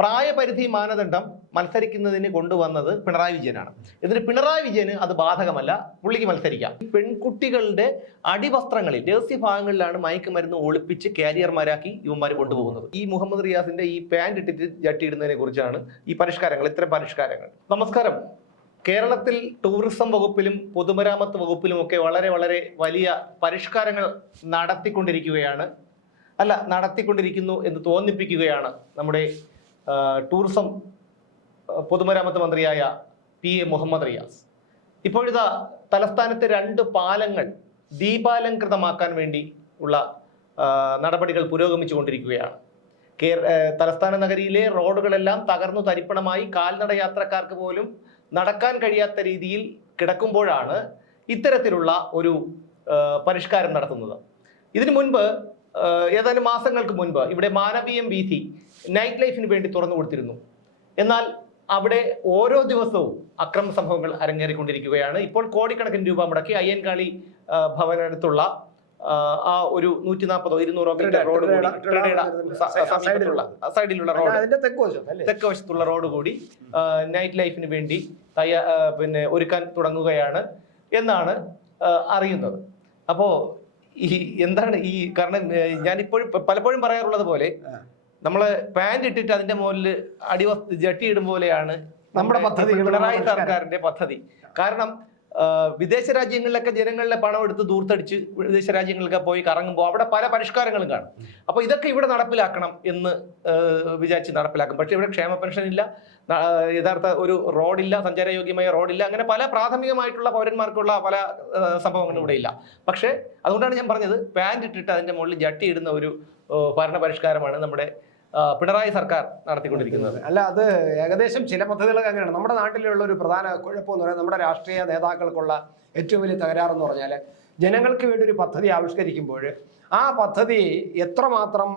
പ്രായപരിധി മാനദണ്ഡം മത്സരിക്കുന്നതിന് കൊണ്ടുവന്നത് പിണറായി വിജയനാണ്. എന്നിട്ട് പിണറായി വിജയന് അത് ബാധകമല്ല. പുള്ളിക്ക് മത്സരിക്കാം. പെൺകുട്ടികളുടെ അടിവസ്ത്രങ്ങളിൽ രഹസ്യ ഭാഗങ്ങളിലാണ് മയക്കുമരുന്ന് ഒളിപ്പിച്ച് കാരിയർമാരാക്കി ഇവന്മാർ കൊണ്ടുപോകുന്നത്. ഈ മുഹമ്മദ് റിയാസിന്റെ ഈ പാന്റ് ഇട്ടിട്ട് ജട്ടിയിടുന്നതിനെ കുറിച്ചാണ് ഈ പരിഷ്കാരങ്ങൾ ഇത്തരം പരിഷ്കാരങ്ങൾ. നമസ്കാരം. കേരളത്തിൽ ടൂറിസം വകുപ്പിലും പൊതുമരാമത്ത് വകുപ്പിലും ഒക്കെ വളരെ വളരെ വലിയ പരിഷ്കാരങ്ങൾ നടത്തിക്കൊണ്ടിരിക്കുകയാണ്. അല്ല നടത്തിക്കൊണ്ടിരിക്കുന്നു എന്ന് തോന്നിപ്പിക്കുകയാണ് നമ്മുടെ ടൂറിസം പൊതുമരാമത്ത് മന്ത്രിയായ പി എ മുഹമ്മദ് റിയാസ്. ഇപ്പോഴിതാ തലസ്ഥാനത്തെ രണ്ട് പാലങ്ങൾ ദീപാലംകൃതമാക്കാൻ വേണ്ടി ഉള്ള നടപടികൾ പുരോഗമിച്ചു കൊണ്ടിരിക്കുകയാണ് കേര തലസ്ഥാന നഗരിയിലെ റോഡുകളെല്ലാം തകർന്നു തരിപ്പണമായി കാൽനട യാത്രക്കാർക്ക് പോലും നടക്കാൻ കഴിയാത്ത രീതിയിൽ കിടക്കുമ്പോഴാണ് ഇത്തരത്തിലുള്ള ഒരു പരിഷ്കാരം നടത്തുന്നത്. ഇതിനു മുൻപ് ഏതാനും മാസങ്ങൾക്ക് മുൻപ് ഇവിടെ മാനവീയം വീഥി നൈറ്റ് ലൈഫിന് വേണ്ടി തുറന്നു കൊടുത്തിരുന്നു. എന്നാൽ അവിടെ ഓരോ ദിവസവും അക്രമ സംഭവങ്ങൾ അരങ്ങേറിക്കൊണ്ടിരിക്കുകയാണ്. ഇപ്പോൾ കോടിക്കണക്കിന് രൂപ മുടക്കി അയ്യൻകാളി ഭവനടുത്തുള്ള ആ, ഒരു നൂറ്റി നാൽപ്പതോ ഇരുന്നൂറോ മീറ്റർ റോഡ് സമീപത്തുള്ള സൈഡിലുള്ള. റോഡ്. തെക്ക് വശത്തുള്ള റോഡ് കൂടി നൈറ്റ് ലൈഫിന് വേണ്ടി തയ്യാ പിന്നെ ഒരുക്കാൻ തുടങ്ങുകയാണ് എന്നാണ് അറിയുന്നത്. അപ്പോ ഈ എന്താണ് ഈ കാരണം? ഞാനിപ്പോഴും പലപ്പോഴും പറയാറുള്ളത് പോലെ നമ്മൾ പാന്റ് ഇട്ടിട്ട് അതിന്റെ മുകളിൽ അടിവസ്തു ജട്ടി ഇടും പോലെയാണ് നമ്മുടെ പദ്ധതി പിണറായി സർക്കാരിന്റെ പദ്ധതി. കാരണം വിദേശ രാജ്യങ്ങളിലൊക്കെ ജനങ്ങളിലെ പണം എടുത്ത് ദൂർത്തടിച്ച് വിദേശ രാജ്യങ്ങളിലൊക്കെ പോയി കറങ്ങുമ്പോൾ അവിടെ പല പരിഷ്കാരങ്ങളും കാണും. അപ്പൊ ഇതൊക്കെ ഇവിടെ നടപ്പിലാക്കണം എന്ന് വിചാരിച്ച് നടപ്പിലാക്കും. പക്ഷെ ഇവിടെ ക്ഷേമ പെൻഷൻ ഇല്ല യഥാർത്ഥ ഒരു റോഡില്ല സഞ്ചാരയോഗ്യമായ റോഡില്ല അങ്ങനെ പല പ്രാഥമികമായിട്ടുള്ള പൗരന്മാർക്കുള്ള പല സംഭവങ്ങളും ഇവിടെ ഇല്ല. പക്ഷേ അതുകൊണ്ടാണ് ഞാൻ പറഞ്ഞത് പാന്റ് ഇട്ടിട്ട് അതിന്റെ മുകളിൽ ജട്ടി ഇടുന്ന ഒരു ഭരണ പരിഷ്കാരമാണ് നമ്മുടെ പിണറായി സർക്കാർ നടത്തിക്കൊണ്ടിരിക്കുന്നത്. അല്ല അത് ഏകദേശം ചില പദ്ധതികളൊക്കെ അങ്ങനെയാണ്. നമ്മുടെ നാട്ടിലുള്ള ഒരു പ്രധാന കുഴപ്പം എന്ന് പറയുന്നത് നമ്മുടെ രാഷ്ട്രീയ നേതാക്കൾക്കുള്ള ഏറ്റവും വലിയ തകരാറെന്ന് പറഞ്ഞാൽ ജനങ്ങൾക്ക് വേണ്ടി ഒരു പദ്ധതി ആവിഷ്കരിക്കുമ്പോൾ ആ പദ്ധതി എത്രമാത്രം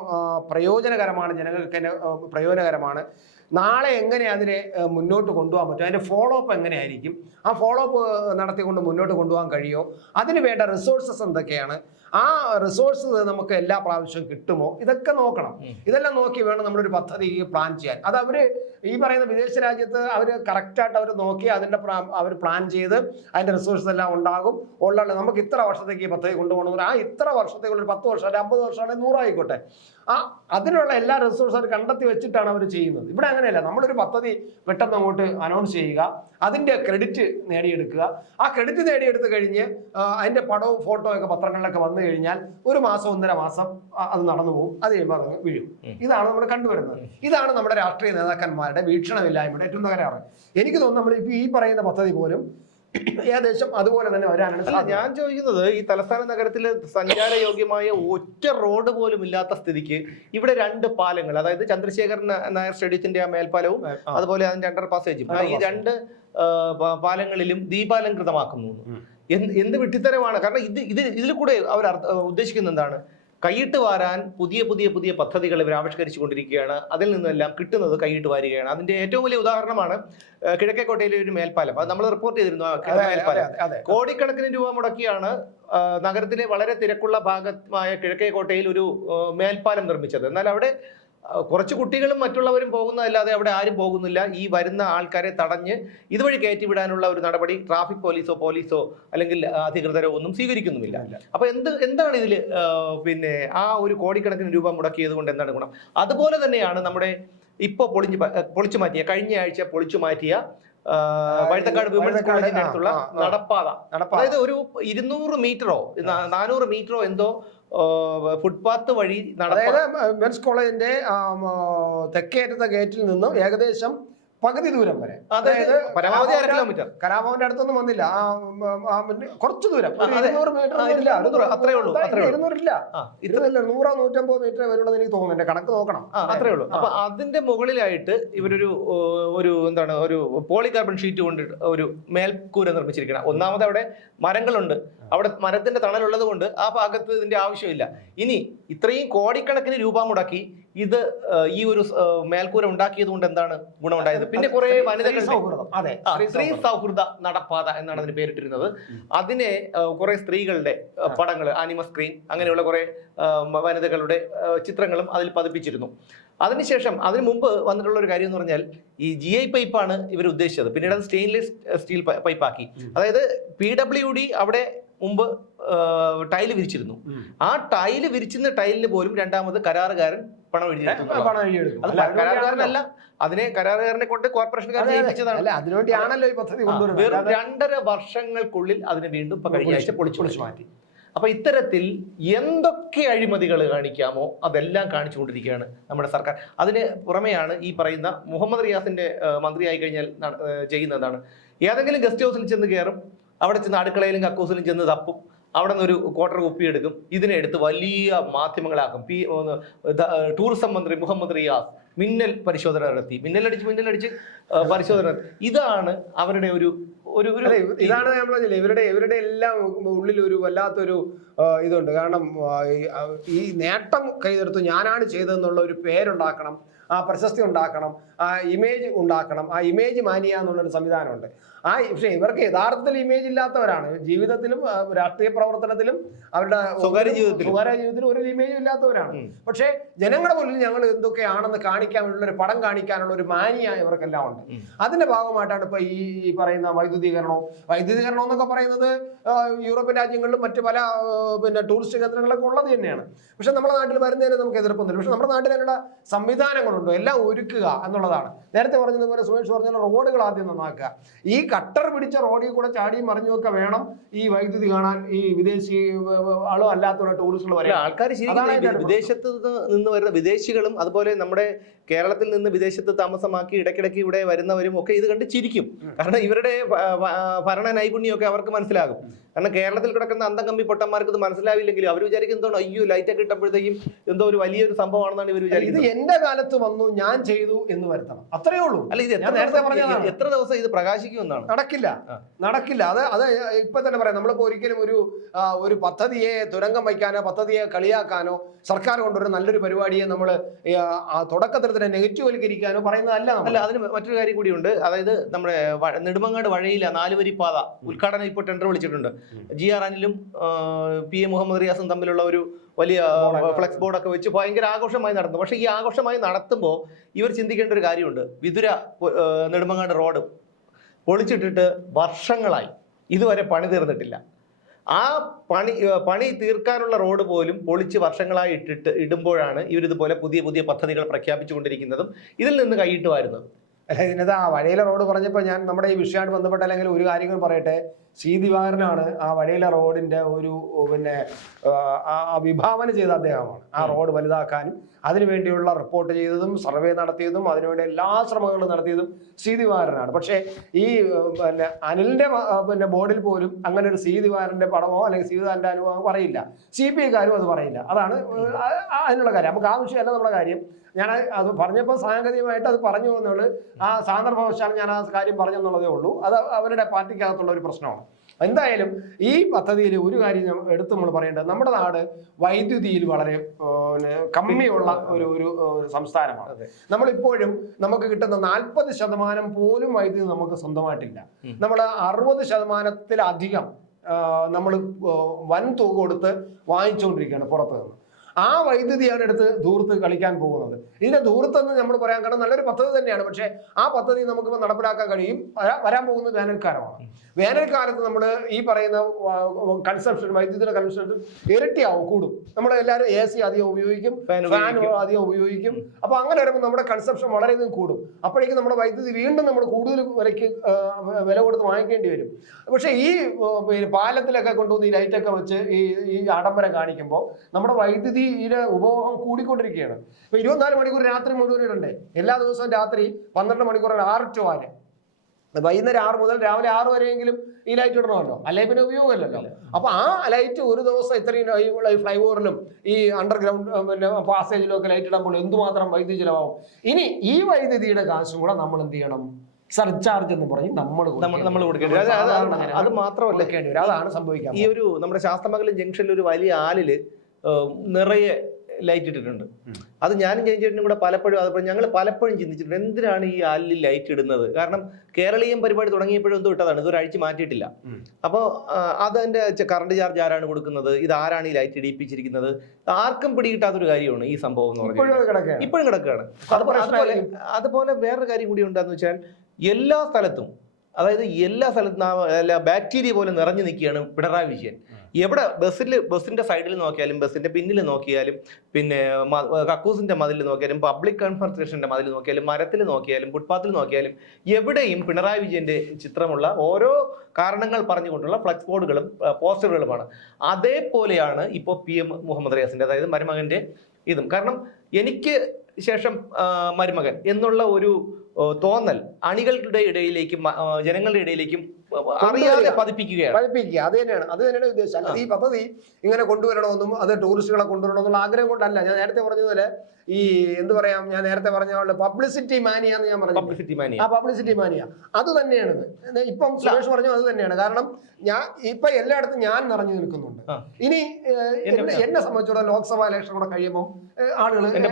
പ്രയോജനകരമാണ് ജനങ്ങൾക്ക് പ്രയോജനകരമാണ് നാളെ എങ്ങനെ അതിനെ മുന്നോട്ട് കൊണ്ടുപോകാൻ പറ്റും അതിന്റെ ഫോളോ അപ്പ് എങ്ങനെയായിരിക്കും ആ ഫോളോ അപ്പ് നടത്തിക്കൊണ്ട് മുന്നോട്ട് കൊണ്ടുപോകാൻ കഴിയുമോ അതിന് വേണ്ട റിസോഴ്സസ് എന്തൊക്കെയാണ് ആ റിസോഴ്സ് നമുക്ക് എല്ലാ പ്രാവശ്യവും കിട്ടുമോ? ഇതൊക്കെ നോക്കണം. ഇതെല്ലാം നോക്കി വേണം നമ്മളൊരു പദ്ധതി പ്ലാൻ ചെയ്യാൻ. അത് അവർ ഈ പറയുന്ന വിദേശ രാജ്യത്ത് അവർ കറക്റ്റായിട്ട് അവർ നോക്കി അതിന്റെ അവർ പ്ലാൻ ചെയ്ത് അതിന്റെ റിസോഴ്സ് എല്ലാം ഉണ്ടാകും. ഉള്ള നമുക്ക് ഇത്ര വർഷത്തേക്ക് ഈ പദ്ധതി കൊണ്ടുപോകണമെന്ന് ആ ഇത്ര വർഷത്തേക്കുള്ള ഒരു പത്ത് വർഷം അല്ലെങ്കിൽ അമ്പത് വർഷം അല്ലെങ്കിൽ നൂറായിക്കോട്ടെ. ആ അതിനുള്ള എല്ലാ റിസോഴ്സും അവർ കണ്ടെത്തി വെച്ചിട്ടാണ് അവർ ചെയ്യുന്നത്. ഇവിടെ അങ്ങനെയല്ല. നമ്മളൊരു പദ്ധതി പെട്ടെന്ന് അങ്ങോട്ട് അനൗൺസ് ചെയ്യുക. അതിന്റെ ക്രെഡിറ്റ് നേടിയെടുക്കുക. ആ ക്രെഡിറ്റ് നേടിയെടുത്ത് കഴിഞ്ഞ് അതിന്റെ അതിന്റെ പടവും ഫോട്ടോ ഒക്കെ പത്രങ്ങളിലൊക്കെ വന്നു കഴിഞ്ഞാൽ ഒരു മാസം ഒന്നര മാസം അത് നടന്നു പോകും. അത് കഴിയുമ്പോൾ അതങ്ങ് വീഴും. ഇതാണ് നമ്മൾ കണ്ടുവരുന്നത്. ഇതാണ് നമ്മുടെ രാഷ്ട്രീയ നേതാക്കന്മാരുടെ വീക്ഷണമില്ലായ്മയുടെ ഏറ്റവും തകരാറ്. എനിക്ക് തോന്നുന്നു നമ്മൾ ഇപ്പൊ ഈ പറയുന്ന പദ്ധതി പോലും ഏകദേശം അതുപോലെ തന്നെ വരാനാണ് ഞാൻ ചോദിക്കുന്നത് ഈ തലസ്ഥാന നഗരത്തിൽ സഞ്ചാരയോഗ്യമായ ഒറ്റ റോഡ് പോലും ഇല്ലാത്ത സ്ഥിതിക്ക് ഇവിടെ രണ്ട് പാലങ്ങൾ അതായത് ചന്ദ്രശേഖരൻ നായർ സ്റ്റേഡിയത്തിന്റെ ആ മേൽപ്പാലവും. അതുപോലെ അതിന്റെ അണ്ടർ പാസേജും ഈ രണ്ട് പാലങ്ങളിലും ദീപാലങ്കൃതമാക്കുന്നു ഉം. എന്ത് എന്ത് വിട്ടിത്തരമാണ് കാരണം ഇത് ഇത് ഇതിൽ കൂടെ അവർ ഉദ്ദേശിക്കുന്ന ഉദ്ദേശിക്കുന്നത് എന്താണ്? കൈയിട്ട് വാരാൻ പുതിയ പുതിയ പുതിയ പദ്ധതികൾ ഇവർ ആവിഷ്കരിച്ചു കൊണ്ടിരിക്കുകയാണ്. അതിൽ നിന്നെല്ലാം കിട്ടുന്നത് കൈയിട്ട് വാരുകയാണ്. അതിന്റെ ഏറ്റവും വലിയ ഉദാഹരണമാണ് കിഴക്കേക്കോട്ടയിലെ ഒരു മേൽപ്പാലം. അത് നമ്മൾ റിപ്പോർട്ട് ചെയ്തിരുന്നു? മേൽപ്പാലം. കോടിക്കണക്കിന് രൂപ മുടക്കിയാണ് നഗരത്തിലെ വളരെ തിരക്കുള്ള ഭാഗമായ കിഴക്കേക്കോട്ടയിൽ ഒരു മേൽപ്പാലം നിർമ്മിച്ചത്. എന്നാൽ അവിടെ കുറച്ച് കുട്ടികളും മറ്റുള്ളവരും പോകുന്നതല്ലാതെ അവിടെ ആരും പോകുന്നില്ല. ഈ വരുന്ന ആൾക്കാരെ തടഞ്ഞ് ഇതുവഴി കയറ്റിവിടാനുള്ള ഒരു നടപടി ട്രാഫിക് പോലീസോ പോലീസോ അല്ലെങ്കിൽ അധികൃതരോ ഒന്നും സ്വീകരിക്കുന്നുമില്ല. ഇല്ല. അപ്പൊ എന്ത് എന്താണ് ഇതിൽ പിന്നെ ആ ഒരു കോടിക്കണക്കിന് രൂപ മുടക്കിയത് കൊണ്ട് എന്താണ് ഗുണം? അതുപോലെ തന്നെയാണ് നമ്മുടെ ഇപ്പോൾ പൊളിഞ്ഞ് പൊളിച്ചു മാറ്റിയ കഴിഞ്ഞ ആഴ്ച പൊളിച്ചു മാറ്റിയ ആ, വഴുതക്കാട് വിമൻസ് കോളേജിന്റെ അടുത്തുള്ള. നടപ്പാത. അതായത് ഒരു ഇരുന്നൂറ് മീറ്ററോ നാനൂറ് മീറ്ററോ എന്തോ ഫുട്പാത്ത് വഴി നടപ്പാത മെൻസ് കോളേജിന്റെ തെക്കേറ്റത്തെ ഗേറ്റിൽ നിന്നും ഏകദേശം പകുതി ദൂരം വരെ. അതായത് പരമാവധി അര കിലോമീറ്റർ കലാഭവന്റെ അടുത്തൊന്നും വന്നില്ല. കുറച്ച് ദൂരം. ഇരുന്നൂറ് മീറ്റർ അത്രേ ഉള്ളൂ, അത്രേ ഉള്ളൂ. ഇരുന്നൂറില്ല. ഇരുന്നില്ല നൂറോ നൂറ്റമ്പത് മീറ്റർ വരുള്ളൂ എനിക്ക് തോന്നുന്നു. കണക്ക് നോക്കണം. അത്രേ ഉള്ളൂ. അപ്പൊ അതിന്റെ മുകളിലായിട്ട് ഇവരൊരു ഒരു എന്താണ് ഒരു പോളികാർബൺ ഷീറ്റ് കൊണ്ട് ഒരു മേൽക്കൂര നിർമ്മിച്ചിരിക്കണം. ഒന്നാമത് അവിടെ മരങ്ങളുണ്ട്. അവിടെ മരത്തിന്റെ തണലുള്ളത് കൊണ്ട് ആ ഭാഗത്ത് ഇതിന്റെ ആവശ്യമില്ല. ഇനി ഇത്രയും കോടിക്കണക്കിന് രൂപ മുടക്കി ഇത് ഈ ഒരു മേൽക്കൂര ഉണ്ടാക്കിയത് കൊണ്ട് എന്താണ് ഗുണമുണ്ടായത്? പിന്നെ കുറെ സൗഹൃദം. അതെ. സ്ത്രീ സൗഹൃദ. നടപ്പാത എന്നാണ് അതിന് പേരിട്ടിരുന്നത്. അതിനെ കുറെ സ്ത്രീകളുടെ പടങ്ങൾ ആനിമ സ്ക്രീൻ അങ്ങനെയുള്ള കുറെ വനിതകളുടെ ചിത്രങ്ങളും അതിൽ പതിപ്പിച്ചിരുന്നു. അതിനുശേഷം അതിന് മുമ്പ് വന്നിട്ടുള്ള ഒരു കാര്യം എന്ന് പറഞ്ഞാൽ ഈ ജി ഐ പൈപ്പാണ് ഇവർ ഉദ്ദേശിച്ചത്. പിന്നീട് അത് സ്റ്റെയിൻലെസ് സ്റ്റീൽ പൈപ്പാക്കി. അതായത് പി ഡബ്ല്യു ഡി അവിടെ മുമ്പ് ടൈൽ വിരിച്ചിരുന്നു. ആ ടൈൽ വിരിച്ചിരുന്ന ടൈലിന് പോലും രണ്ടാമത് കരാറുകാരൻ പണം എഴുതിയെടുക്കും. അതിനെ കരാറുകാരനെ കൊണ്ട് കോർപ്പറേഷൻകാർ. ചെയ്യിപ്പിച്ചതാണ് അതിനുവേണ്ടിയാണല്ലോ ഈ പദ്ധതി വെറും രണ്ടര വർഷങ്ങൾക്കുള്ളിൽ അതിനെ വീണ്ടും കഴിഞ്ഞ ആഴ്ച പൊളിച്ചു പൊളിച്ചു മാറ്റി. അപ്പൊ ഇത്തരത്തിൽ എന്തൊക്കെ അഴിമതികൾ കാണിക്കാമോ അതെല്ലാം കാണിച്ചുകൊണ്ടിരിക്കുകയാണ് നമ്മുടെ സർക്കാർ. അതിന് പുറമെയാണ് ഈ പറയുന്ന മുഹമ്മദ് റിയാസിന്റെ മന്ത്രി മന്ത്രിയായി കഴിഞ്ഞാൽ ചെയ്യുന്നതാണ്. ഏതെങ്കിലും ഗസ്റ്റ് ഹൗസിൽ ചെന്ന് കയറും. അവിടെ ചെന്ന് അടുക്കളയിലും കക്കൂസിലും ചെന്ന് തപ്പും. അവിടെ ഒരു ക്വാർട്ടർ കുപ്പി എടുക്കും. ഇതിനെ എടുത്ത് വലിയ മാധ്യമങ്ങളാക്കും. പി ടൂറിസം മന്ത്രി മുഹമ്മദ് റിയാസ് മിന്നൽ പരിശോധന നടത്തി. മിന്നലടിച്ച് മിന്നലടിച്ച് പരിശോധന ഇതാണ് അവരുടെ ഒരു ഒരു ഇതാണ് ഞാൻ പറഞ്ഞില്ലേ ഇവരുടെ ഇവരുടെ എല്ലാം ഉള്ളിൽ ഒരു വല്ലാത്തൊരു ഇതുണ്ട്. കാരണം ഈ- നേട്ടം കൈതെടുത്തു ഞാനാണ് ചെയ്തതെന്നുള്ള ഒരു പേരുണ്ടാക്കണം. ആ പ്രശസ്തി ഉണ്ടാക്കണം ആ ഇമേജ് ഉണ്ടാക്കണം ആ ഇമേജ് മാനിയ എന്നുള്ളൊരു സംവിധാനമുണ്ട്. ആ പക്ഷേ ഇവർക്ക് യഥാർത്ഥത്തിൽ ഇമേജ് ഇല്ലാത്തവരാണ്. ജീവിതത്തിലും രാഷ്ട്രീയ പ്രവർത്തനത്തിലും അവരുടെ സ്വകാര്യ ജീവിതത്തിൽ സ്വകാര്യ ജീവിതത്തിലും ഒരു ഇമേജ് ഇല്ലാത്തവരാണ്. പക്ഷെ ജനങ്ങളുടെ മുന്നിൽ ഞങ്ങൾ എന്തൊക്കെയാണെന്ന് കാണിക്കാനുള്ള ഒരു പടം കാണിക്കാനുള്ള ഒരു മാനിയ ഇവർക്കെല്ലാം ഉണ്ട്. അതിന്റെ ഭാഗമായിട്ടാണ് ഇപ്പൊ ഈ പറയുന്ന വൈദ്യുതീകരണവും. വൈദ്യുതീകരണം എന്നൊക്കെ പറയുന്നത് യൂറോപ്യൻ രാജ്യങ്ങളിലും മറ്റ് പല പിന്നെ ടൂറിസ്റ്റ് കേന്ദ്രങ്ങളൊക്കെ ഉള്ളത് തന്നെയാണ്. പക്ഷെ നമ്മുടെ നാട്ടിൽ വരുന്നതിന് നമുക്ക് എതിർപ്പൊന്നുമില്ല. പക്ഷെ നമ്മുടെ നാട്ടിൽ അതിനുള്ള സംവിധാനങ്ങളുണ്ടോ എല്ലാം ഒരുക്കുക എന്നുള്ളതാണ്. നേരത്തെ പറഞ്ഞതുപോലെ സുമേഷ് പറഞ്ഞ റോഡുകൾ ആദ്യം നന്നാക്കുക. ഈ കട്ടർ പിടിച്ച റോഡിൽ കൂടെ ചാടിയും മറിഞ്ഞുമൊക്കെ വേണം ഈ വൈദ്യുതി കാണാൻ ഈ വിദേശി ആളോ അല്ലാത്തവരോ ടൂറിസ്റ്റുകൾ വരെ ആൾക്കാർ വിദേശത്ത് നിന്ന് വരുന്ന വിദേശികളും അതുപോലെ നമ്മുടെ കേരളത്തിൽ നിന്ന് വിദേശത്ത് താമസമാക്കി ഇടയ്ക്കിടയ്ക്ക് ഇവിടെ വരുന്നവരും ഒക്കെ ഇത് കണ്ട് ചിരിക്കും. കാരണം ഇവരുടെ ഭരണ നൈപുണ്യമൊക്കെ അവർക്ക് മനസ്സിലാകും. കാരണം കേരളത്തിൽ കിടക്കുന്ന അന്തം കമ്പി പൊട്ടന്മാർക്ക് ഇത് മനസ്സിലാവില്ലെങ്കിലും അവർ എന്തോ അയ്യോ ലൈറ്റൊക്കെ ഇട്ടപ്പോഴത്തേക്കും എന്തോ ഒരു വലിയൊരു സംഭവമാണെന്നാണ് ഇവർ ഇത് വിചാരിക്കുന്നത്. എന്റെ കാലത്ത് വന്നു ഞാൻ ചെയ്തു എന്ന് വരുത്തണം. അത്രേ ഉള്ളൂ. അല്ല ഇത് ഞാൻ നേരത്തെ പറഞ്ഞതാണ്. എത്ര ദിവസം ഇത് പ്രകാശിക്കുമെന്നാണ്? നടക്കില്ല. നടക്കില്ല. അത് അത് ഇപ്പൊ തന്നെ പറയാം. നമ്മളിപ്പോ ഒരിക്കലും ഒരു ഒരു പദ്ധതിയെ തുരങ്കം വയ്ക്കാനോ പദ്ധതിയെ കളിയാക്കാനോ സർക്കാർ കൊണ്ടുവരുന്ന നല്ലൊരു പരിപാടിയെ നമ്മൾ തുടക്കത്തിൽ തന്നെ നെഗറ്റീവ് വൽക്കരിക്കാനോ പറയുന്നതല്ല അല്ല അതിന് മറ്റൊരു കാര്യം കൂടിയുണ്ട്. അതായത് നമ്മുടെ നെടുമങ്ങാട് വഴിയില നാലുവരി പാത ഉദ്ഘാടനം ഇപ്പോൾ ടെൻഡർ വിളിച്ചിട്ടുണ്ട്. ജി ആർ അനിലും പി എ മുഹമ്മദ് റിയാസും തമ്മിലുള്ള ഒരു വലിയ ഫ്ലെക്സ് ബോർഡൊക്കെ വെച്ച് ഭയങ്കര ആഘോഷമായി നടന്നു പക്ഷെ ഈ ആഘോഷമായി നടത്തുമ്പോൾ ഇവർ ചിന്തിക്കേണ്ട ഒരു കാര്യമുണ്ട്. വിതുര നെടുമങ്ങാട് റോഡ് പൊളിച്ചിട്ടിട്ട് വർഷങ്ങളായി ഇതുവരെ പണി തീർന്നിട്ടില്ല. ആ പണി പണി തീർക്കാനുള്ള റോഡ് പോലും പൊളിച്ച് വർഷങ്ങളായി ഇട്ടിട്ട് ഇടുമ്പോഴാണ് ഇവരിതുപോലെ പുതിയ പുതിയ പദ്ധതികൾ പ്രഖ്യാപിച്ചുകൊണ്ടിരിക്കുന്നതും ഇതിൽ നിന്ന് കൈയിട്ട് വരുന്നത് അല്ല ഇതിനകത്ത് ആ വഴയിലെ റോഡ് പറഞ്ഞപ്പോൾ ഞാൻ നമ്മുടെ ഈ വിഷയമായിട്ട് ബന്ധപ്പെട്ട അല്ലെങ്കിൽ ഒരു കാര്യങ്ങൾ പറയട്ടെ? സി ദിവാകരനാണ് ആ വഴയിലെ റോഡിന്റെ ഒരു പിന്നെ ആ, ആ വിഭാവന ചെയ്ത അദ്ദേഹമാണ്. ആ റോഡ് വലുതാക്കാനും അതിനുവേണ്ടിയുള്ള റിപ്പോർട്ട് ചെയ്തതും സർവേ നടത്തിയതും അതിനുവേണ്ടി എല്ലാ ശ്രമങ്ങളും നടത്തിയതും സി ദിവാകരനാണ്. പക്ഷേ ഈ പിന്നെ അനിലിന്റെ പിന്നെ ബോർഡിൽ പോലും അങ്ങനെ ഒരു സി ദിവാകരന്റെ പടമോ അല്ലെങ്കിൽ സി ദിവാരന്റെ അനുഭവമോ പറയില്ല. സി പി ഐക്കാരും അത് പറയില്ല. അതാണ് ആ- ആ- അതിനുള്ള കാര്യം. നമുക്ക് ആവശ്യമല്ല നമ്മുടെ കാര്യം. ഞാൻ അത് പറഞ്ഞപ്പോൾ സാങ്കേതികമായിട്ട് അത് പറഞ്ഞു എന്നുള്ളത് ആ സാന്ദർഭവശാൽ ഞാൻ ആ കാര്യം പറഞ്ഞെന്നുള്ളതേ ഉള്ളൂ. അത് അവരുടെ പാർട്ടിക്കകത്തുള്ള ഒരു പ്രശ്നമാണ്. എന്തായാലും ഈ പദ്ധതിയിൽ ഒരു കാര്യം എടുത്തു നമ്മൾ പറയേണ്ടത് നമ്മുടെ നാട് വൈദ്യുതിയിൽ വളരെ കമ്മിയുള്ള ഒരു ഒരു സംസ്ഥാനമാണ്. നമ്മളിപ്പോഴും നമുക്ക് കിട്ടുന്ന നാൽപ്പത് ശതമാനം പോലും വൈദ്യുതി നമുക്ക് സ്വന്തമായിട്ടില്ല. നമ്മൾ അറുപത് ശതമാനത്തിലധികം നമ്മൾ വൻ തുക കൊടുത്ത് വാങ്ങിച്ചുകൊണ്ടിരിക്കുകയാണ് പുറത്തു നിന്ന് ആ വൈദ്യുതിയാണ് എടുത്ത് ദൂരത്ത് കളിക്കാൻ പോകുന്നത്. ഇതിന്റെ ദൂരത്തെന്ന് നമ്മൾ പറയാൻ കാരണം നല്ലൊരു പദ്ധതി തന്നെയാണ്. പക്ഷേ ആ പദ്ധതി നമുക്കിപ്പോൾ നടപ്പിലാക്കാൻ കഴിയും. വരാ- വരാൻ പോകുന്നത് വേനൽക്കാലമാണ്. വേനൽക്കാലത്ത് നമ്മൾ ഈ പറയുന്ന കൺസെപ്ഷൻ വൈദ്യുതിയുടെ കൺസെപ്ഷൻ ഇരട്ടിയാവും കൂടും. നമ്മൾ എല്ലാവരും എ സി അധികം ഉപയോഗിക്കും ഫാൻ. അധികം ഉപയോഗിക്കും. അപ്പൊ അങ്ങനെ വരുമ്പോൾ നമ്മുടെ കൺസെപ്ഷൻ വളരെയധികം കൂടും. അപ്പോഴേക്കും നമ്മുടെ വൈദ്യുതി വീണ്ടും നമ്മൾ കൂടുതൽ വിലയ്ക്ക് വില കൊടുത്ത് വാങ്ങിക്കേണ്ടി വരും. പക്ഷേ ഈ പാലത്തിലൊക്കെ കൊണ്ടുവന്ന് ഈ ലൈറ്റൊക്കെ വെച്ച് ഈ ഈ ആഡംബരം കാണിക്കുമ്പോൾ നമ്മുടെ വൈദ്യുതിയുടെ ഉപഭോഗം കൂടിക്കൊണ്ടിരിക്കുകയാണ്. ഇപ്പൊ ഇരുപത്തിനാല് മണിക്കൂർ രാത്രി മുഴുവൻ ഇടണ്ടേ? എല്ലാ ദിവസവും രാത്രി പന്ത്രണ്ട് മണിക്കൂറാണ് ആറ് ടു ആറ്. വൈകുന്നേരം ആറ് മുതൽ രാവിലെ ആറ് വരെയെങ്കിലും ഈ ലൈറ്റ് ഇടണമല്ലോ? അല്ലെങ്കിൽ പിന്നെ ഉപയോഗമല്ലല്ലോ. അപ്പൊ ആ ലൈറ്റ് ഒരു ദിവസം ഇത്രയും ഈ ഫ്ലൈ ഓവറിലും ഈ അണ്ടർഗ്രൗണ്ട് പിന്നെ പാസേജിലും ഒക്കെ ലൈറ്റ് ഇടുമ്പോൾ എന്തുമാത്രം വൈദ്യുതി ചിലവാകും? ഇനി ഈ വൈദ്യുതിയുടെ കാശും കൂടെ നമ്മൾ എന്ത് ചെയ്യണം? സർചാർജ് എന്ന് പറഞ്ഞ് നമ്മൾ നമ്മൾ കൊടുക്കേണ്ടി വരും. അത് മാത്രമല്ല അതാണ് സംഭവിക്കാൻ ഈ ഒരു നമ്മുടെ ശാസ്ത്രമംഗലം ജംഗ്ഷനിൽ ഒരു വലിയ ആലിൽ നിറയെ ലൈറ്റ് ഇട്ടിട്ടുണ്ട്. അത് ഞാനും ജയിച്ചേട്ടനും കൂടെ പലപ്പോഴും അതുപോലെ ഞങ്ങൾ പലപ്പോഴും ചിന്തിച്ചിട്ടുണ്ട്. എന്തിനാണ് ഈ ആലിൽ ലൈറ്റ് ഇടുന്നത്? കാരണം കേരളീയം പരിപാടി തുടങ്ങിയപ്പോഴും എന്തോ ഇട്ടതാണ്. ഇതൊരു അഴിച്ച് മാറ്റിയിട്ടില്ല. അപ്പോൾ അതിന്റെ കറണ്ട് ചാർജ് ആരാണ് കൊടുക്കുന്നത്? ഇത് ആരാണ് ഈ ലൈറ്റ് ഇടിപ്പിച്ചിരിക്കുന്നത് ആർക്കും പിടികിട്ടാത്തൊരു കാര്യമാണ് ഈ സംഭവം എന്ന് പറഞ്ഞാൽ ഇപ്പോഴും കിടക്കുകയാണ്. അതുപോലെ അതുപോലെ വേറൊരു കാര്യം കൂടി ഉണ്ടെന്ന് വെച്ചാൽ എല്ലാ സ്ഥലത്തും അതായത് എല്ലാ സ്ഥലത്തും ബാക്ടീരിയ പോലെ നിറഞ്ഞു നിൽക്കുകയാണ് പിണറായി വിജയൻ. എവിടെ ബസ്സിൽ ബസ്സിന്റെ സൈഡിൽ നോക്കിയാലും ബസ്സിന്റെ പിന്നിൽ നോക്കിയാലും പിന്നെ കക്കൂസിന്റെ മതിൽ നോക്കിയാലും പബ്ലിക് കൺഫർട്ടേഷന്റെ മതിൽ നോക്കിയാലും മരത്തിൽ നോക്കിയാലും ഫുട്പാത്തിൽ നോക്കിയാലും എവിടെയും പിണറായി വിജയന്റെ ചിത്രമുള്ള ഓരോ കാരണങ്ങൾ പറഞ്ഞുകൊണ്ടുള്ള ഫ്ലക്സ് ബോർഡുകളും പോസ്റ്ററുകളുമാണ്. അതേപോലെയാണ് ഇപ്പോൾ പി എം മുഹമ്മദ് റിയാസിന്റെ അതായത് മരുമകന്റെ ഇതും. കാരണം എനിക്ക് ശേഷം മരുമകൻ എന്നുള്ള ഒരു തോന്നൽ അണികളുടെ ഇടയിലേക്കും ജനങ്ങളുടെ ഇടയിലേക്കും അറിയാതെ പതിപ്പിക്കുകയാണ്. പതിപ്പിക്കുക. അത് തന്നെയാണ്. അത് തന്നെയാണ് ഉദ്ദേശം. അല്ലാതെ ഈ പദ്ധതി ഇങ്ങനെ കൊണ്ടുവരണമെന്നും അത് ടൂറിസ്റ്റുകളെ കൊണ്ടുവരണമെന്നുള്ള ആഗ്രഹം കൊണ്ടല്ല. ഞാൻ നേരത്തെ പറഞ്ഞതുപോലെ ഈ എന്ത് പറയാം ഞാൻ നേരത്തെ പറഞ്ഞ പോലെ പബ്ലിസിറ്റി മാനിയ എന്ന് ഞാൻ പറഞ്ഞു പബ്ലിസിറ്റി മാനിയ ആ പബ്ലിസിറ്റി മാനിയ അത് തന്നെയാണ് ഇപ്പം സുരേഷ് പറഞ്ഞു അത് തന്നെയാണ്. കാരണം ഞാൻ ഇപ്പൊ എല്ലായിടത്തും ഞാൻ നിറഞ്ഞു നിൽക്കുന്നുണ്ട്. ഇനി എന്നെ സംബന്ധിച്ചിടത്തോളം ലോക്സഭാ ഇലക്ഷൻ കൂടെ കഴിയുമ്പോൾ ആളുകൾ എന്റെ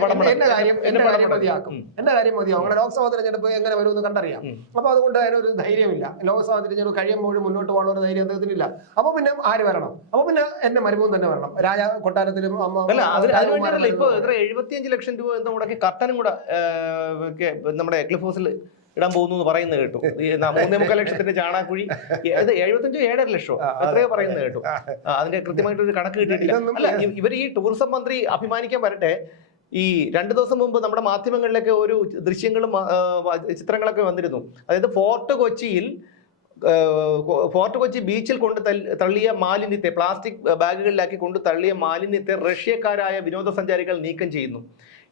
കാര്യം എന്റെ കാര്യം. മതിയാക്കും. എന്റെ കാര്യം മതിയാവും. അങ്ങനെ ലോക്സഭാ തിരഞ്ഞെടുപ്പ് എങ്ങനെ വരുമെന്ന് കണ്ടറിയാം. അപ്പൊ അതുകൊണ്ട് അതിനൊരു ധൈര്യമില്ല. ലോക്സഭാ തിരഞ്ഞെടുപ്പ് കഴിയുമ്പോഴും മുന്നോട്ട് പോകാനുള്ള ഒരു ധൈര്യം അദ്ദേഹത്തിനില്ല. അപ്പൊ പിന്നെ ആര് വരണം? അപ്പൊ പിന്നെ എന്റെ മരുമവും തന്നെ വരണം. രാജ കൊട്ടാരത്തിലും ഇപ്പൊ എഴുപത്തിയഞ്ച് ലക്ഷം രൂപ എന്തോ മുടക്കി കർട്ടനും കൂടെ നമ്മുടെ ക്ലിഫ് ഹൗസിൽ ഇടാൻ പോകുന്നു എന്ന് പറയുന്നത് കേട്ടു. മൂന്നേ മുക്കാൽ ലക്ഷത്തിന്റെ ചാണാക്കുഴി. അത് എഴുപത്തഞ്ചോ ഏഴര ലക്ഷോ? അത്രയോ അതെ. പറയുന്നത് കേട്ടു. അതിന്റെ അതിന്റെ കൃത്യമായിട്ടൊരു കണക്ക് കിട്ടിയിട്ടില്ല. അല്ല ഇവർ ഈ ടൂറിസം മന്ത്രി അഭിമാനിക്കാൻ വരട്ടെ. ഈ രണ്ടു ദിവസം മുമ്പ് നമ്മുടെ മാധ്യമങ്ങളിലൊക്കെ ഒരു ദൃശ്യങ്ങളും ചിത്രങ്ങളൊക്കെ വന്നിരുന്നു. അതായത് ഫോർട്ട് കൊച്ചിയിൽ ഫോർട്ട് കൊച്ചി ബീച്ചിൽ കൊണ്ട് തള്ളിയ മാലിന്യത്തെ പ്ലാസ്റ്റിക് ബാഗുകളിലാക്കി കൊണ്ട് തള്ളിയ മാലിന്യത്തെ റഷ്യക്കാരായ വിനോദസഞ്ചാരികൾ നീക്കം ചെയ്യുന്നു.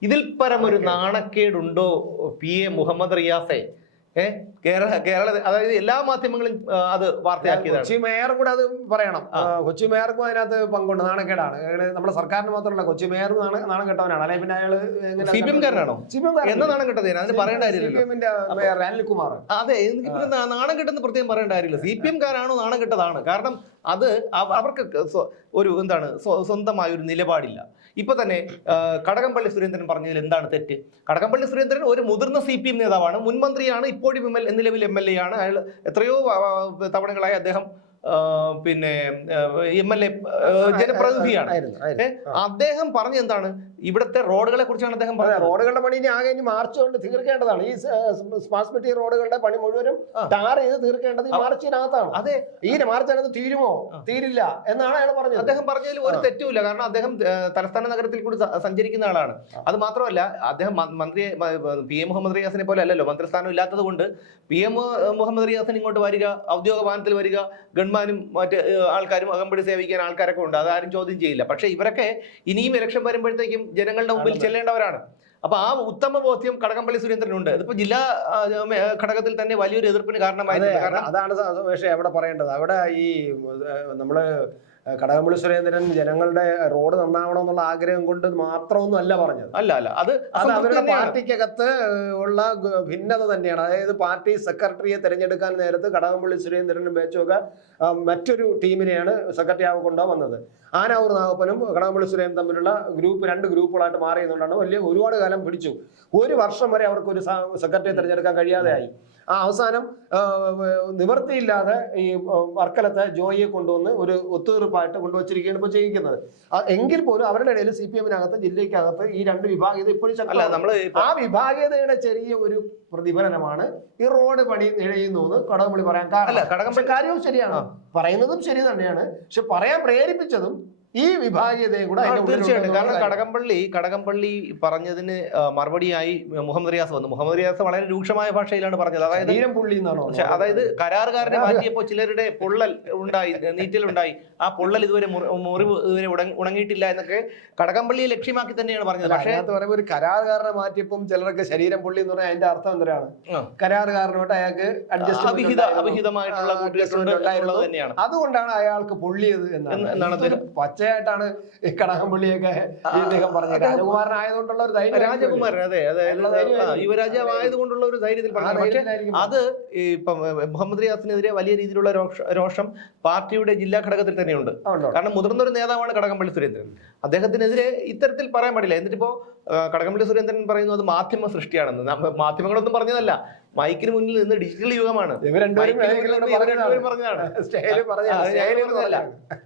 ഇതിൽ പരമൊരു ഒരു നാണക്കേടുണ്ടോ പി. എ. മുഹമ്മദ് റിയാസെ? ഏ? കേരള കേരള അതായത് എല്ലാ മാധ്യമങ്ങളും അത് വാർത്തയാക്കിയതാണ്. കൊച്ചി മേയർ കൂടെ അത് പറയണം. കൊച്ചി മേയർക്കും അതിനകത്ത് പങ്കുണ്ട്. നാണക്കേടാണ്. നമ്മുടെ സർക്കാരിന് മാത്രമല്ല കൊച്ചി മേയർ നാണക്കെട്ടവനാണ് നാണം കെട്ടവനാണ് അല്ലെങ്കിൽ പിന്നെ അയാൾ സി പി എംകാരനാണോ സിപിഎം എന്നതാണ് കേട്ടത്? അതിന് പറയേണ്ട കാര്യമില്ലല്ലോ. മേയർ അനിൽകുമാർ അതെ നാണം കെട്ടെന്ന് പ്രത്യേകം പറയേണ്ട കാര്യമില്ല. സി പി എംകാരാണോ നാണം കെട്ടതാണ്? കാരണം അത് അവർക്ക് ഒരു എന്താണ് സ്വ- സ്വന്തമായ ഒരു നിലപാടില്ല. ഇപ്പൊ തന്നെ കടകംപള്ളി സുരേന്ദ്രൻ പറഞ്ഞതിൽ എന്താണ് തെറ്റ്? കടകംപള്ളി സുരേന്ദ്രൻ ഒരു മുതിർന്ന സി പി എം നേതാവാണ് മുൻമന്ത്രിയാണ് ഇപ്പോഴും വിമൽ എന്ന നിലവിൽ എം എൽ എ ആണ്. അയാൾ എത്രയോ തവണകളായി അദ്ദേഹം പിന്നെ എം എൽ എ ജനപ്രതിനിധിയാണ്. അദ്ദേഹം പറഞ്ഞ എന്താണ്? ഇവിടുത്തെ റോഡുകളെ കുറിച്ചാണ് അദ്ദേഹം പറഞ്ഞത്. റോഡുകളുടെ പണി ഇനി ആകെ ഇനി മാർച്ച് കൊണ്ട് തീർക്കേണ്ടതാണ്. ഈ സ്മാർട്ട് സിറ്റി റോഡുകളുടെ പണി മുഴുവനും ടാർ ചെയ്ത് തീർക്കേണ്ടത് ഈ മാർച്ചിനകത്താണ്. അതെ. ഈ മാർച്ചിനകത്ത് തീരുമോ? തീരില്ല എന്നാണ് അയാൾ പറഞ്ഞത്. അദ്ദേഹം പറഞ്ഞതിൽ ഒരു തെറ്റുമില്ല. കാരണം അദ്ദേഹം തലസ്ഥാന നഗരത്തിൽ കൂടി സഞ്ചരിക്കുന്ന ആളാണ്. അത് മാത്രമല്ല അദ്ദേഹം മന്ത്രി പി എം മുഹമ്മദ് റിയാസിനെ പോലെ അല്ലല്ലോ മന്ത്രിസ്ഥാനം ഇല്ലാത്തത് കൊണ്ട് പി എം മുഹമ്മദ് റിയാസിന് ഇങ്ങോട്ട് വരിക ഔദ്യോഗിക വാഹനത്തിൽ വരിക ഗൺമാനും മറ്റ് ആൾക്കാരും അകമ്പടി സേവിക്കാൻ ആൾക്കാരൊക്കെ ഉണ്ട്. അതാരും ചോദ്യം ചെയ്യില്ല. പക്ഷേ ഇവരൊക്കെ ഇനിയും ഇലക്ഷൻ വരുമ്പോഴത്തേക്കും ജനങ്ങളുടെ മുമ്പിൽ ചെല്ലേണ്ടവരാണ്. അപ്പൊ ആ ഉത്തമ ബോധ്യം കടകംപള്ളി സുരേന്ദ്രനുണ്ട്. ഇതിപ്പോ ജില്ലാ ഘടകത്തിൽ തന്നെ വലിയൊരു എതിർപ്പിന് അതെ കാരണമായിട്ടുണ്ട് കാരണം അതാണ് പക്ഷേ അവിടെ പറയേണ്ടത്. അവിടെ ഈ നമ്മൾ കടകംപള്ളി സുരേന്ദ്രൻ ജനങ്ങളുടെ റോഡ് നന്നാവണം എന്നുള്ള ആഗ്രഹം കൊണ്ട് മാത്രമൊന്നും അല്ല പറഞ്ഞത്. അല്ല അല്ല. അത് അത് അവരുടെ. പാർട്ടിക്കകത്ത് ഉള്ള ഭിന്നത തന്നെയാണ്. അതായത് പാർട്ടി സെക്രട്ടറിയെ തിരഞ്ഞെടുക്കാൻ നേരത്ത് കടകംപള്ളി സുരേന്ദ്രനും വെച്ചൊക്കെ മറ്റൊരു ടീമിനെയാണ് സെക്രട്ടറി ആവ് കൊണ്ടുവന്നത് ആനാവൂർ നാഗപ്പനും കടകംപള്ളി സുരേന്ദ്രൻ തമ്മിലുള്ള ഗ്രൂപ്പ് രണ്ട് ഗ്രൂപ്പുകളായിട്ട് മാറിയതുകൊണ്ടാണ് വലിയ ഒരുപാട് കാലം പിടിച്ചു. ഒരു വർഷം വരെ അവർക്ക് ഒരു സെക്രട്ടറിയെ തിരഞ്ഞെടുക്കാൻ കഴിയാതെയായി. ആ അവസാനം നിവർത്തിയില്ലാതെ ഈ വർക്കലത്തെ ജോയിയെ കൊണ്ടുവന്ന് ഒരു ഒത്തുതീർപ്പായിട്ട് കൊണ്ടുവച്ചിരിക്കുകയാണ് ഇപ്പോൾ ചെയ്യിക്കുന്നത് എങ്കിൽ പോലും അവരുടെ ഇടയിൽ സി പി എമ്മിനകത്ത് ജില്ലയ്ക്കകത്ത് ഈ രണ്ട് വിഭാഗീയത ഇപ്പോഴും. ആ വിഭാഗീയതയുടെ ചെറിയ ഒരു പ്രതിഫലനമാണ് ഈ റോഡ് പണി ഇഴയുന്നു എന്ന് കടകംപള്ളി പറയാൻ കാരണം കടകംപള്ളി കാര്യവും ശരിയാണ്. പറയുന്നതും ശരി തന്നെയാണ് പക്ഷെ പറയാൻ പ്രേരിപ്പിച്ചതും ഈ വിഭാഗീയതയും കൂടെ തീർച്ചയായിട്ടും. കാരണം. കടകംപള്ളി കടകംപള്ളി പറഞ്ഞതിന് മറുപടിയായി മുഹമ്മദ് റിയാസ് വന്നു. മുഹമ്മദ് റിയാസ് വളരെ രൂക്ഷമായ ഭാഷയിലാണ് പറഞ്ഞത്. അതായത് പുള്ളി അതായത് കരാറുകാരനെ മാറ്റിയപ്പോൾ ചിലരുടെ പൊള്ളൽ ഉണ്ടായി നീറ്റലുണ്ടായി. ആ പൊള്ളൽ ഇതുവരെ മുറി- മുറിവ് ഇതുവരെ ഉണ- ഉണങ്ങിയിട്ടില്ല എന്നൊക്കെ കടകംപള്ളിയെ ലക്ഷ്യമാക്കി തന്നെയാണ് പറഞ്ഞത്. പക്ഷേ പറയുമ്പോൾ ഒരു കരാറുകാരനെ മാറ്റിയപ്പം ചിലർക്ക് ശരീരം പൊള്ളി എന്ന് പറഞ്ഞാൽ അതിന്റെ അർത്ഥം എന്തരാണ്. കരാറുകാരനോട്ട് അയാൾക്ക് അഡ്ജസ്റ്റ് അഭിഹിതമായിട്ടുള്ള തന്നെയാണ്. അതുകൊണ്ടാണ് അയാൾക്ക് പൊള്ളിയത് എന്ന് എന്നാണ് എന്നാണ് പച്ച പച്ചയായിട്ടാണ് ഈ കടകംപള്ളിയൊക്കെ ഈ ഇദ്ദേഹം പറഞ്ഞത്. രാജകുമാരൻ ആയതുകൊണ്ടുള്ള ഒരു ധൈര്യം രാജകുമാരൻ അതെ അതെ ഉള്ള ധൈര്യമായിരിക്കും. ആ, യുവരാജാവ് ആയതുകൊണ്ടുള്ള ഒരു ധൈര്യത്തിൽ പക്ഷേ അത് ഇപ്പം മുഹമ്മദ് റിയാസിനെതിരെ വലിയ രീതിയിലുള്ള രോഷ- പാർട്ടിയുടെ ജില്ലാ ഘടകത്തിൽ തന്നെയുണ്ട്? കാരണം മുതിർന്ന ഒരു നേതാവാണ് കടകംപള്ളി സുരേന്ദ്രൻ. അദ്ദേഹത്തിനെതിരെ ഇത്തരത്തിൽ പറയാൻ പാടില്ല. എന്നിട്ടിപ്പോ കടകംപള്ളി സുരേന്ദ്രൻ പറയുന്നു അത് മാധ്യമ സൃഷ്ടിയാണെന്ന്. മാധ്യമങ്ങളൊന്നും പറഞ്ഞതല്ല. മൈക്കിന് മുന്നിൽ നിന്ന് ഡിജിറ്റൽ യുഗമാണ്. ഇവർ രണ്ടുപേരും പറഞ്ഞതാണ്.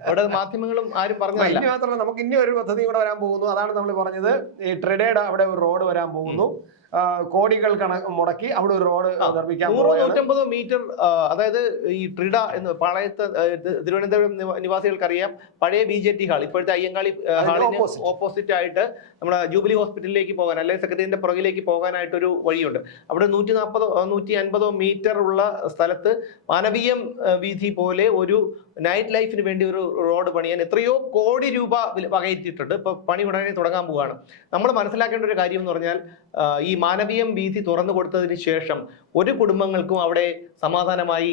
അവിടെ മാധ്യമങ്ങളും ആരും പറഞ്ഞില്ല പറഞ്ഞതല്ല മാത്രമല്ല നമുക്ക് ഇനി ഒരു പദ്ധതി കൂടെ വരാൻ പോകുന്നു. അതാണ് നമ്മൾ പറഞ്ഞത്. ഈ ട്രിഡയുടെ അവിടെ ഒരു റോഡ് വരാൻ പോകുന്നു. കോടികൾ കണക്ക് മുടക്കി അവിടെ ഒരു റോഡ് നിർമ്മിക്കാൻ നൂറ്റമ്പത് മീറ്റർ അതായത് ഈ ട്രിഡ എന്ന് പാളയത്ത് തിരുവനന്തപുരം നിവാസികൾക്ക് അറിയാം പഴയ ബി ജെ ടി ഹാൾ ഇപ്പോഴത്തെ അയ്യങ്കാളി ഹാളിന് ഓപ്പോസിറ്റ് ആയിട്ട് നമ്മുടെ ജൂബിലി ഹോസ്പിറ്റലിലേക്ക് പോകാൻ അല്ലെങ്കിൽ സെക്രട്ടറിന്റെ പുറകിലേക്ക് പോകാനായിട്ടൊരു വഴിയുണ്ട്. അവിടെ നൂറ്റി നാൽപ്പതോ നൂറ്റി അൻപതോ മീറ്റർ ഉള്ള സ്ഥലത്ത് മാനവീയം വീതി വീഥി പോലെ ഒരു നൈറ്റ് ലൈഫിന് വേണ്ടി ഒരു റോഡ് പണിയാൻ എത്രയോ കോടി രൂപ വകയിരുത്തിയിട്ടുണ്ട്. ഇപ്പൊ പണി ഉടനെ തുടങ്ങാൻ പോവുകയാണ് നമ്മൾ മനസ്സിലാക്കേണ്ട ഒരു കാര്യം എന്ന് പറഞ്ഞാൽ ഈ മാനവീയം വീതി തുറന്നു കൊടുത്തതിന് ശേഷം ഒരു കുടുംബങ്ങൾക്കും അവിടെ സമാധാനമായി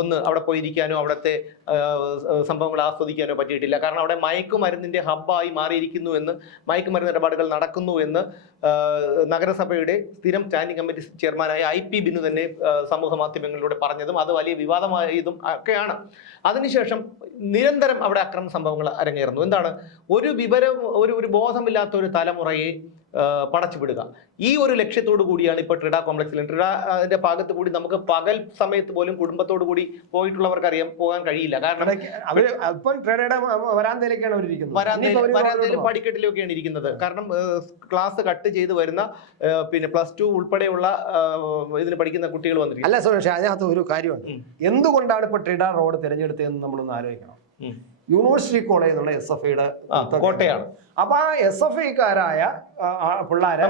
ഒന്ന് അവിടെ പോയിരിക്കാനോ അവിടുത്തെ സംഭവങ്ങൾ ആസ്വദിക്കാനോ പറ്റിയിട്ടില്ല. കാരണം അവിടെ മയക്കുമരുന്നിന്റെ ഹബ്ബായി മാറിയിരിക്കുന്നു എന്ന് മയക്കുമരുന്ന് ഇടപാടുകൾ നടക്കുന്നു എന്ന് നഗരസഭയുടെ സ്ഥിരം സ്റ്റാൻഡിംഗ് കമ്മിറ്റി ചെയർമാനായ ഐ പി ബിനു തന്നെ സമൂഹ മാധ്യമങ്ങളിലൂടെ പറഞ്ഞതും അത് വലിയ വിവാദമായതും ഒക്കെയാണ്. അതിനുശേഷം നിരന്തരം അവിടെ അക്രമ സംഭവങ്ങൾ അരങ്ങേറുന്നു. എന്താണ്? ഒരു വിവരം ഒരു ഒരു ബോധമില്ലാത്ത ഒരു തലമുറയെ പടച്ചുവിടുക. ഈ ഒരു ലക്ഷ്യത്തോടു കൂടിയാണ് ഇപ്പോൾ ട്രിഡ കോംപ്ലക്സിൽ ട്രിഡ അതിന്റെ ഭാഗത്ത് കൂടി നമുക്ക് പകൽ സമയത്ത് പോലും കുടുംബത്തോടു കൂടി പോയിട്ടുള്ളവർക്ക് അറിയാം പോകാൻ കഴിയില്ല. കാരണം അവർ ട്രിഡയുടെ വരാന്തയിലേക്കാണ് അവർ ഇരിക്കുന്നത്. വരാന്തയിൽ ഇനിയിപ്പോ വരാന്തയിലും പടിക്കെട്ടിലൊക്കെയാണ് ഇരിക്കുന്നത്. കാരണം ക്ലാസ് കട്ട് ചെയ്ത് വരുന്ന പിന്നെ പ്ലസ് ടു ഉൾപ്പെടെയുള്ള ഇതിന് പഠിക്കുന്ന കുട്ടികൾ. വന്നിരിക്കും അല്ല സുരേഷ് അതിനകത്ത് ഒരു കാര്യമുണ്ട്. എന്തുകൊണ്ടാണ് ഇപ്പൊ ട്രിഡ റോഡ് തിരഞ്ഞെടുത്തതെന്ന് നമ്മളൊന്ന് ആലോചിക്കണം. യൂണിവേഴ്സിറ്റി കോളേജ് എന്നുള്ള എസ് എഫ് ഐയുടെ കോട്ടയാണ്. അപ്പൊ ആ എസ് എഫ് ഐക്കാരായ പിള്ളേരെ.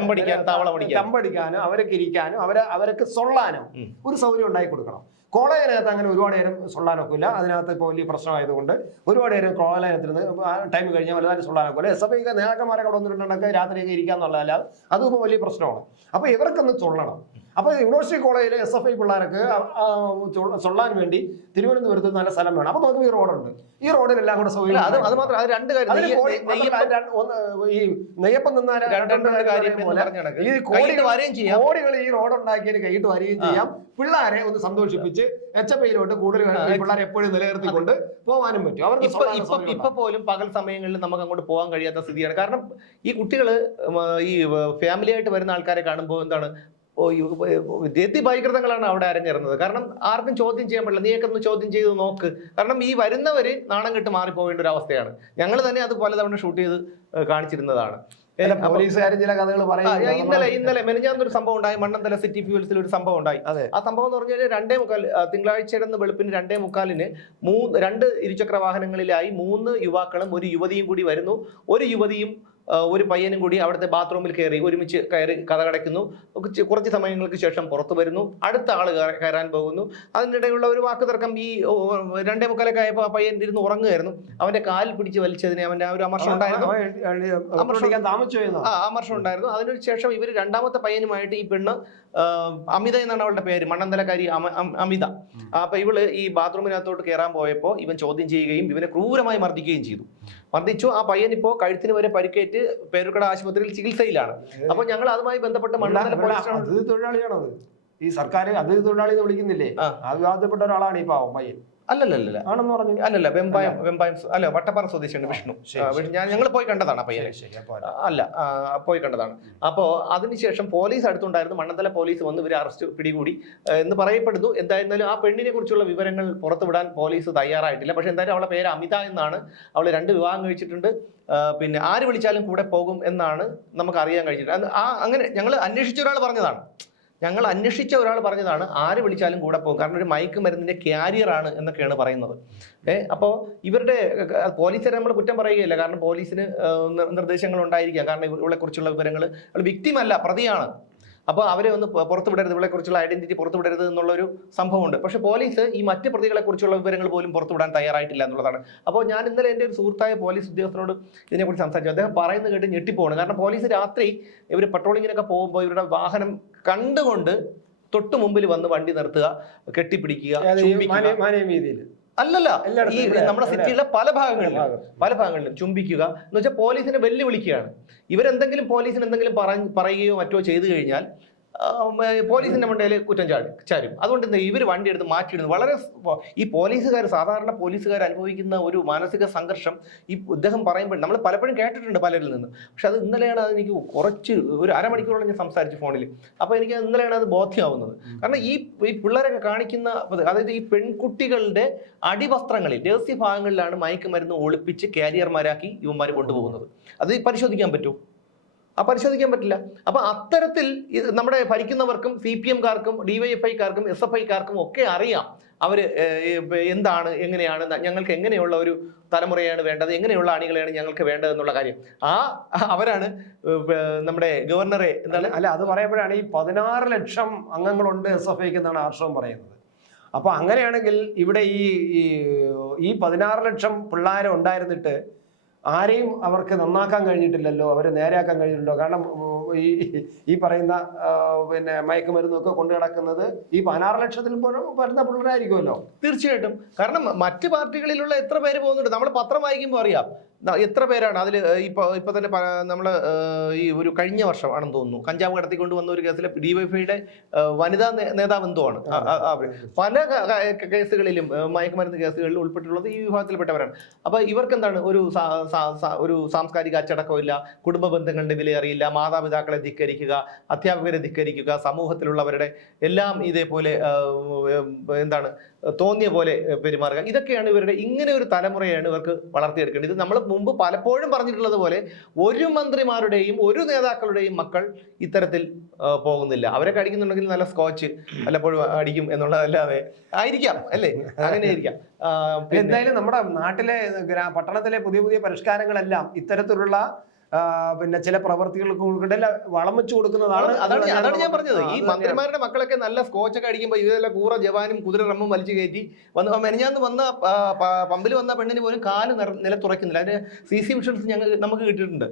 തമ്പടിക്കാനും അവരെ ഇരിക്കാനും അവരെ അവർക്ക് സൊള്ളാനും ഒരു സൗകര്യം ഉണ്ടാക്കി കൊടുക്കണം കോളേജിനകത്ത് അങ്ങനെ ഒരുപാട് നേരം സൊള്ളാനൊക്കില്ല. അതിനകത്ത് ഇപ്പോൾ വലിയ പ്രശ്നമായതുകൊണ്ട് ഒരുപാട് നേരം കോളേജിനകത്തിരുന്ന് ടൈം കഴിഞ്ഞാൽ വലുതായിട്ട് സൊള്ളാനൊക്കില്ല. എസ് എഫ് ഐക്ക് നേതാക്കന്മാരൊക്കെ വന്നിട്ടുണ്ടെങ്കിൽ രാത്രിയൊക്കെ ഇരിക്കാന്നുള്ളതല്ലാതെ അതും ഇപ്പോൾ വലിയ പ്രശ്നമാണ്. അപ്പോൾ ഇവർക്കൊന്ന് ചൊള്ളണം അപ്പോൾ യൂണിവേഴ്സിറ്റി കോളേജിലെ എസ് എഫ് ഐ പിള്ളേർക്ക് ചൊള്ളാൻ വേണ്ടി തിരുവനന്തപുരത്ത് നല്ല സ്ഥലം വേണം. അപ്പോൾ നമുക്ക് ഈ റോഡുണ്ട്. ഈ റോഡിൽ എല്ലാം കൂടെ സൗകര്യം അത് അത് മാത്രം അത് രണ്ട് കാര്യം. ഈ നെയ്യപ്പം നിന്നാൽ രണ്ട് രണ്ട് കാര്യം ഈ കോടികൾ ഈ റോഡ് ഉണ്ടാക്കിയതിന് കൈയിട്ട് വരികയും ചെയ്യാം. പിള്ളേരെ ഒന്ന് സന്തോഷിപ്പിച്ച് എച്ച് എഫ് ഐയിലോട്ട് കൂടുതൽ പിള്ളേരെ എപ്പോഴും നിലനിർത്തിക്കൊണ്ട് പോകാനും പറ്റും. അവർക്ക് ഇപ്പൊ ഇപ്പൊ ഇപ്പൊ പോലും പകൽ സമയങ്ങളിൽ നമുക്ക് അങ്ങോട്ട് പോകാൻ കഴിയാത്ത സ്ഥിതിയാണ്. കാരണം ഈ കുട്ടികൾ ഈ ഫാമിലി ആയിട്ട് വരുന്ന ആൾക്കാരെ കാണുമ്പോൾ എന്താണ് ഭയകൃതങ്ങളാണ് അവിടെ അരഞ്ഞിരുന്നത് കാരണം ആർക്കും ചോദ്യം ചെയ്യാൻ പറ്റില്ല. നീയൊക്കെ ഒന്ന് ചോദ്യം ചെയ്ത് നോക്ക്. കാരണം ഈ വരുന്നവര് നാണം കെട്ട് മാറിപ്പോകേണ്ട ഒരു അവസ്ഥയാണ്. ഞങ്ങൾ തന്നെ അത് പലതവണ ഷൂട്ട് ചെയ്ത് കാണിച്ചിരുന്നതാണ്. ഇന്നലെ ഇന്നലെ മെനഞ്ഞാന്നൊരു സംഭവം ഉണ്ടായി. മണ്ണന്തല സിറ്റി ഫ്യൂൽസിൽ ഒരു സംഭവം ഉണ്ടായി. ആ സംഭവം എന്ന് പറഞ്ഞാൽ രണ്ടേ മുക്കാൽ തിങ്കളാഴ്ചയുടെ വെളുപ്പിന് രണ്ടേ മുക്കാലിന് മൂന്ന് രണ്ട് ഇരുചക്ര വാഹനങ്ങളിലായി മൂന്ന് യുവാക്കളും ഒരു യുവതിയും കൂടി വരുന്നു. ഒരു യുവതിയും ഒരു പയ്യനും കൂടി അവിടുത്തെ ബാത്റൂമിൽ കയറി ഒരുമിച്ച് കയറി കഥകടയ്ക്കുന്നു കുറച്ച് കുറച്ച് സമയങ്ങൾക്ക് ശേഷം പുറത്തു വരുന്നു. അടുത്ത ആൾ കയറാൻ പോകുന്നു. അതിനിടയിലുള്ള ഒരു വാക്ക് തർക്കം ഈ രണ്ടേ മുക്കാലൊക്കെ ആയപ്പോൾ ആ പയ്യൻ ഇരുന്ന് ഉറങ്ങുമായിരുന്നു അവന്റെ കാലിൽ പിടിച്ച് വലിച്ചതിനെ അവന്റെ ആ ഒരു അമർഷം ഉണ്ടായിരുന്നു. അമർഷം താമസിച്ചു ആ അമർഷം ഉണ്ടായിരുന്നു. അതിനു ശേഷം ഇവർ രണ്ടാമത്തെ പയ്യനുമായിട്ട് ഈ പെണ്ണ് അമിത എന്നാണ് അവളുടെ പേര്. മണ്ണന്തലക്കാരി അമിത. അപ്പൊ ഇവൾ ഈ ബാത്റൂമിനകത്തോട്ട് കയറാൻ പോയപ്പോ ഇവൻ ചോദ്യം ചെയ്യുകയും ഇവനെ ക്രൂരമായി മർദ്ദിക്കുകയും ചെയ്തു. മർദ്ദിച്ചു. ആ പയ്യൻ ഇപ്പോ കഴുത്തിന് വരെ പരിക്കേറ്റ് പേരുക്കട ആശുപത്രിയിൽ ചികിത്സയിലാണ്. അപ്പൊ ഞങ്ങൾ അതുമായി ബന്ധപ്പെട്ട് മണ്ണന്തല പോലീസ് ഈ സർക്കാർ അതിഥി തൊഴിലാളി എന്ന് വിളിക്കുന്നില്ലേ? ആ. വിവാദപ്പെട്ട ഒരാളാണ് ഈ പാവം പയ്യൻ അല്ലല്ലല്ല ആണെന്ന് പറഞ്ഞു? അല്ലല്ല വെമ്പായം വെമ്പായം അല്ല വട്ടപ്പാറ സ്വദേശിയാണ് വിഷ്ണു. ഞാൻ ഞങ്ങൾ പോയി കണ്ടതാണ് പയ്യനെ. അല്ല പോയി കണ്ടതാണ്. അപ്പോൾ അതിനുശേഷം പോലീസ് അടുത്തുണ്ടായിരുന്നു മണ്ണന്തല പോലീസ് വന്ന് ഇവരെ അറസ്റ്റ് പിടികൂടി. എന്ന് പറയപ്പെടുന്നു. എന്തായിരുന്നാലും ആ പെണ്ണിനെ കുറിച്ചുള്ള വിവരങ്ങൾ പുറത്തുവിടാൻ പോലീസ് തയ്യാറായിട്ടില്ല. പക്ഷെ എന്തായാലും അവളെ പേര് അമിത എന്നാണ്. അവൾ രണ്ട് വിവാഹം കഴിച്ചിട്ടുണ്ട്. പിന്നെ ആര് വിളിച്ചാലും കൂടെ പോകും എന്നാണ് നമുക്ക് അറിയാൻ കഴിഞ്ഞിട്ട് ആ അങ്ങനെ ഞങ്ങൾ അന്വേഷിച്ച ഒരാൾ പറഞ്ഞതാണ്. ഞങ്ങൾ അന്വേഷിച്ച ഒരാൾ പറഞ്ഞതാണ് ആര് വിളിച്ചാലും കൂടെ പോകും. കാരണം ഒരു മയക്ക് മരുന്നിന്റെ ക്യാരിയറാണ് എന്നൊക്കെയാണ് പറയുന്നത്. ഏ അപ്പോൾ ഇവരുടെ പോലീസിനെ നമ്മൾ കുറ്റം പറയുകയില്ല. കാരണം പോലീസിന് നിർദ്ദേശങ്ങൾ ഉണ്ടായിരിക്കാം. കാരണം ഇവളെക്കുറിച്ചുള്ള വിവരങ്ങൾ അവൾ അല്ല പ്രതിയാണ്. അപ്പോൾ അവരെ ഒന്ന് പുറത്തുവിടരുത്. പുറത്ത് വിടരുത് ഇവളെ കുറിച്ചുള്ള ഐഡന്റിറ്റി പുറത്തുവിടരുത് എന്നുള്ളൊരു സംഭവമുണ്ട്. പക്ഷെ പോലീസ് ഈ മറ്റ് പ്രതികളെക്കുറിച്ചുള്ള വിവരങ്ങൾ പോലും പുറത്തുവിടാൻ തയ്യാറായിട്ടില്ല എന്നുള്ളതാണ്. അപ്പോൾ ഞാൻ ഇന്നലെ എന്റെ ഒരു സുഹൃത്തായ പോലീസ് ഉദ്യോഗസ്ഥനോട് ഇതിനെക്കുറിച്ച് സംസാരിച്ചു. അദ്ദേഹം പറയുന്നത് കേട്ട് ഞെട്ടിപ്പോണ്. കാരണം പോലീസ് രാത്രി ഇവർ പട്രോളിങ്ങിനൊക്കെ പോകുമ്പോൾ ഇവരുടെ വാഹനം കണ്ടുകൊണ്ട് തൊട്ടു മുമ്പിൽ വന്ന് വണ്ടി നിർത്തുക കെട്ടിപ്പിടിക്കുക അല്ലല്ല. ഈ നമ്മുടെ സിറ്റിയിലെ പല ഭാഗങ്ങളിലും പല ഭാഗങ്ങളിലും ചുംബിക്കുക. എന്ന് വെച്ചാൽ പോലീസിനെ വെല്ലുവിളിക്കുകയാണ്. ഇവരെന്തെങ്കിലും പോലീസിന് എന്തെങ്കിലും പറയുകയോ മറ്റോ ചെയ്തു കഴിഞ്ഞാൽ പോലീസിന്റെ മണ്ടയിൽ കുറ്റം ചാടി ചാരും. അതുകൊണ്ട് എന്താ ഇവർ വണ്ടി എടുത്ത് മാറ്റിയിടുന്നു വളരെ ഈ പോലീസുകാർ സാധാരണ പോലീസുകാർ അനുഭവിക്കുന്ന ഒരു മാനസിക സംഘർഷം ഈ ഇദ്ദേഹം പറയുമ്പോൾ നമ്മൾ പലപ്പോഴും കേട്ടിട്ടുണ്ട് പലരിൽ നിന്ന്. പക്ഷെ അത് ഇന്നലെയാണ് അത് എനിക്ക് കുറച്ച് ഒരു അരമണിക്കൂറോളം ഞാൻ സംസാരിച്ചു ഫോണിൽ അപ്പോൾ എനിക്ക് ഇന്നലെയാണ് അത് ബോധ്യമാവുന്നത്. കാരണം ഈ ഈ പിള്ളേരൊക്കെ കാണിക്കുന്ന അതായത് ഈ പെൺകുട്ടികളുടെ അടിവസ്ത്രങ്ങളിൽ രഹസ്യ ഭാഗങ്ങളിലാണ് മയക്കുമരുന്ന് ഒളിപ്പിച്ച് കാരിയർമാരാക്കി ഇവന്മാർ കൊണ്ടുപോകുന്നത്. അത് പരിശോധിക്കാൻ പറ്റൂ? ആ പരിശോധിക്കാൻ പറ്റില്ല. അപ്പൊ അത്തരത്തിൽ നമ്മുടെ ഭരിക്കുന്നവർക്കും സി പി എംകാർക്കും ഡിവൈഎഫ്ഐക്കാർക്കും എസ് എഫ് ഐക്കാർക്കും ഒക്കെ അറിയാം അവർ എന്താണ് എങ്ങനെയാണ് ഞങ്ങൾക്ക് എങ്ങനെയുള്ള ഒരു തലമുറയാണ് വേണ്ടത് എങ്ങനെയുള്ള അണികളെയാണ് ഞങ്ങൾക്ക് വേണ്ടത് എന്നുള്ള കാര്യം. ആ അവരാണ് നമ്മുടെ ഗവർണറെ എന്താണ്? അല്ല അത് പറയുമ്പോഴാണ് ഈ പതിനാറ് ലക്ഷം അംഗങ്ങളുണ്ട് എസ് എഫ് ഐക്ക് എന്നാണ് ആർഷവും പറയുന്നത്. അപ്പൊ അങ്ങനെയാണെങ്കിൽ ഇവിടെ ഈ ഈ പതിനാറ് ലക്ഷം പിള്ളേരെ ഉണ്ടായിരുന്നിട്ട് ആരെയും അവർക്ക് നന്നാക്കാൻ കഴിഞ്ഞിട്ടില്ലല്ലോ അവരെ നേരെയാക്കാൻ കഴിഞ്ഞിട്ടുണ്ടോ? കാരണം ഈ ഈ പറയുന്ന പിന്നെ മയക്കുമരുന്നൊക്കെ കൊണ്ടു നടക്കുന്നത് ഈ പതിനാറ് ലക്ഷത്തിൽ വരുന്ന പിള്ളേരായിരിക്കുമല്ലോ? തീർച്ചയായിട്ടും. കാരണം മറ്റ് പാർട്ടികളിലുള്ള എത്ര പേര് പോകുന്നുണ്ട്? നമ്മൾ പത്രം വായിക്കുമ്പോൾ അറിയാം. എത്ര പേരാണ് അതിൽ ഇപ്പൊ ഇപ്പൊ തന്നെ നമ്മൾ ഈ ഒരു കഴിഞ്ഞ വർഷമാണെന്ന് തോന്നുന്നു. കഞ്ചാവ് കടത്തിക്കൊണ്ട് വന്ന ഒരു കേസിലെ ഡിവൈഫൈയുടെ വനിതാ നേതാവ് എന്തോ ആണ്. പല കേസുകളിലും മയക്കുമരുന്ന് കേസുകളിൽ ഉൾപ്പെട്ടിട്ടുള്ളത് ഈ വിഭാഗത്തിൽപ്പെട്ടവരാണ്. അപ്പോൾ ഇവർക്ക് എന്താണ് ഒരു ഒരു സാംസ്കാരിക അച്ചടക്കമില്ല കുടുംബ ബന്ധങ്ങളുടെ വില അറിയില്ല മാതാപിതാക്കളെ ധിക്കരിക്കുക അധ്യാപകരെ ധിക്കരിക്കുക സമൂഹത്തിലുള്ളവരുടെ എല്ലാം ഇതേപോലെ എന്താണ് തോന്നിയ പോലെ പെരുമാറുക. ഇതൊക്കെയാണ് ഇവരുടെ ഇങ്ങനെ ഒരു തലമുറയാണ് ഇവർക്ക് വളർത്തിയെടുക്കേണ്ടത്. ഇത് നമ്മൾ മുമ്പ് പലപ്പോഴും പറഞ്ഞിട്ടുള്ളത് പോലെ ഒരു മന്ത്രിമാരുടെയും ഒരു നേതാക്കളുടെയും മക്കൾ ഇത്തരത്തിൽ പോകുന്നില്ല. അവരെ അടിക്കുന്നുണ്ടെങ്കിൽ നല്ല സ്കോച്ച് വല്ലപ്പോഴും അടിക്കും എന്നുള്ളതല്ലാതെ ആയിരിക്കാം അല്ലേ? അങ്ങനെ ആയിരിക്കാം. എന്തായാലും നമ്മുടെ നാട്ടിലെ പട്ടണത്തിലെ പുതിയ പുതിയ പരിഷ്കാരങ്ങളെല്ലാം ഇത്തരത്തിലുള്ള പിന്നെ ചില പ്രവർത്തികൾക്ക് വളം വെച്ചു കൊടുക്കുന്നതാണ് അതാണ് അതാണ് ഞാൻ പറഞ്ഞത്. ഈ മന്ത്രിമാരുടെ മക്കളൊക്കെ നല്ല സ്കോച്ച് ഒക്കെ അടിക്കുമ്പോൾ ഇതെല്ലാം കൂറ ജവാനും കുതിര റമ്മും വലിച്ചു കയറ്റി വന്ന് മെനഞ്ഞാന്ന് വന്ന പമ്പിൽ വന്ന പെണ്ണിന് പോലും കാൽ നിലത്തുറയ്ക്കുന്നില്ല അതിന് സി സി വിഷൻസ് ഞങ്ങൾ നമുക്ക് കിട്ടിയിട്ടുണ്ട്.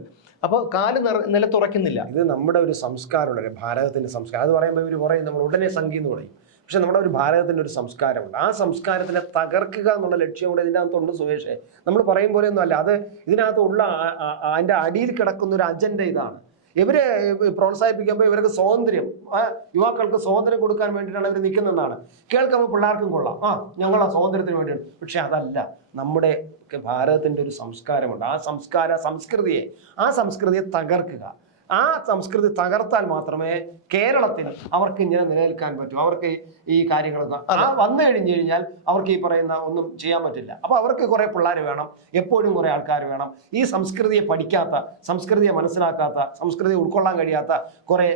അപ്പോൾ കാൽ നിലത്തുറയ്ക്കുന്നില്ല ഇത് നമ്മുടെ ഒരു സംസ്കാരമുള്ള ഭാരതത്തിന്റെ സംസ്കാരം. അത് പറയുമ്പോൾ ഇവർ പറയും നമ്മൾ ഉടനെ സംഗീതം തുടങ്ങി പറയും. പക്ഷെ നമ്മുടെ ഒരു ഭാരതത്തിന്റെ ഒരു സംസ്കാരമുണ്ട്. ആ സംസ്കാരത്തിനെ തകർക്കുക എന്നുള്ള ലക്ഷ്യം കൂടെ ഇതിനകത്തുണ്ട് സുവേഷേ നമ്മൾ പറയും പോലെ അല്ല അത് ഇതിനകത്തുള്ള അതിന്റെ അടിയിൽ കിടക്കുന്ന ഒരു അജണ്ട ഇതാണ്. ഇവരെ പ്രോത്സാഹിപ്പിക്കുമ്പോൾ ഇവർക്ക് സ്വാതന്ത്ര്യം യുവാക്കൾക്ക് സ്വാതന്ത്ര്യം കൊടുക്കാൻ വേണ്ടിയിട്ടാണ് ഇവർ നിൽക്കുന്നതെന്നാണ്. കേൾക്കുമ്പോൾ പിള്ളേർക്കും കൊള്ളാം. ആ ഞങ്ങൾ ആ സ്വാതന്ത്ര്യത്തിന് വേണ്ടിയാണ്. പക്ഷെ അതല്ല നമ്മുടെ ഭാരതത്തിന്റെ ഒരു സംസ്കാരമുണ്ട്. ആ സംസ്കാര സംസ്കൃതിയെ ആ സംസ്കൃതിയെ തകർക്കുക. ആ സംസ്കൃതി തകർത്താൽ മാത്രമേ കേരളത്തിൽ അവർക്ക് ഇങ്ങനെ നിലനിൽക്കാൻ പറ്റൂ. അവർക്ക് ഈ കാര്യങ്ങൾ ആ വന്നു കഴിഞ്ഞു കഴിഞ്ഞാൽ അവർക്ക് ഈ പറയുന്ന ഒന്നും ചെയ്യാൻ പറ്റില്ല. അപ്പൊ അവർക്ക് കുറെ പിള്ളേർ വേണം എപ്പോഴും കുറെ ആൾക്കാർ വേണം. ഈ സംസ്കൃതിയെ പഠിക്കാത്ത സംസ്കൃതിയെ മനസ്സിലാക്കാത്ത സംസ്കൃതി ഉൾക്കൊള്ളാൻ കഴിയാത്ത കുറെ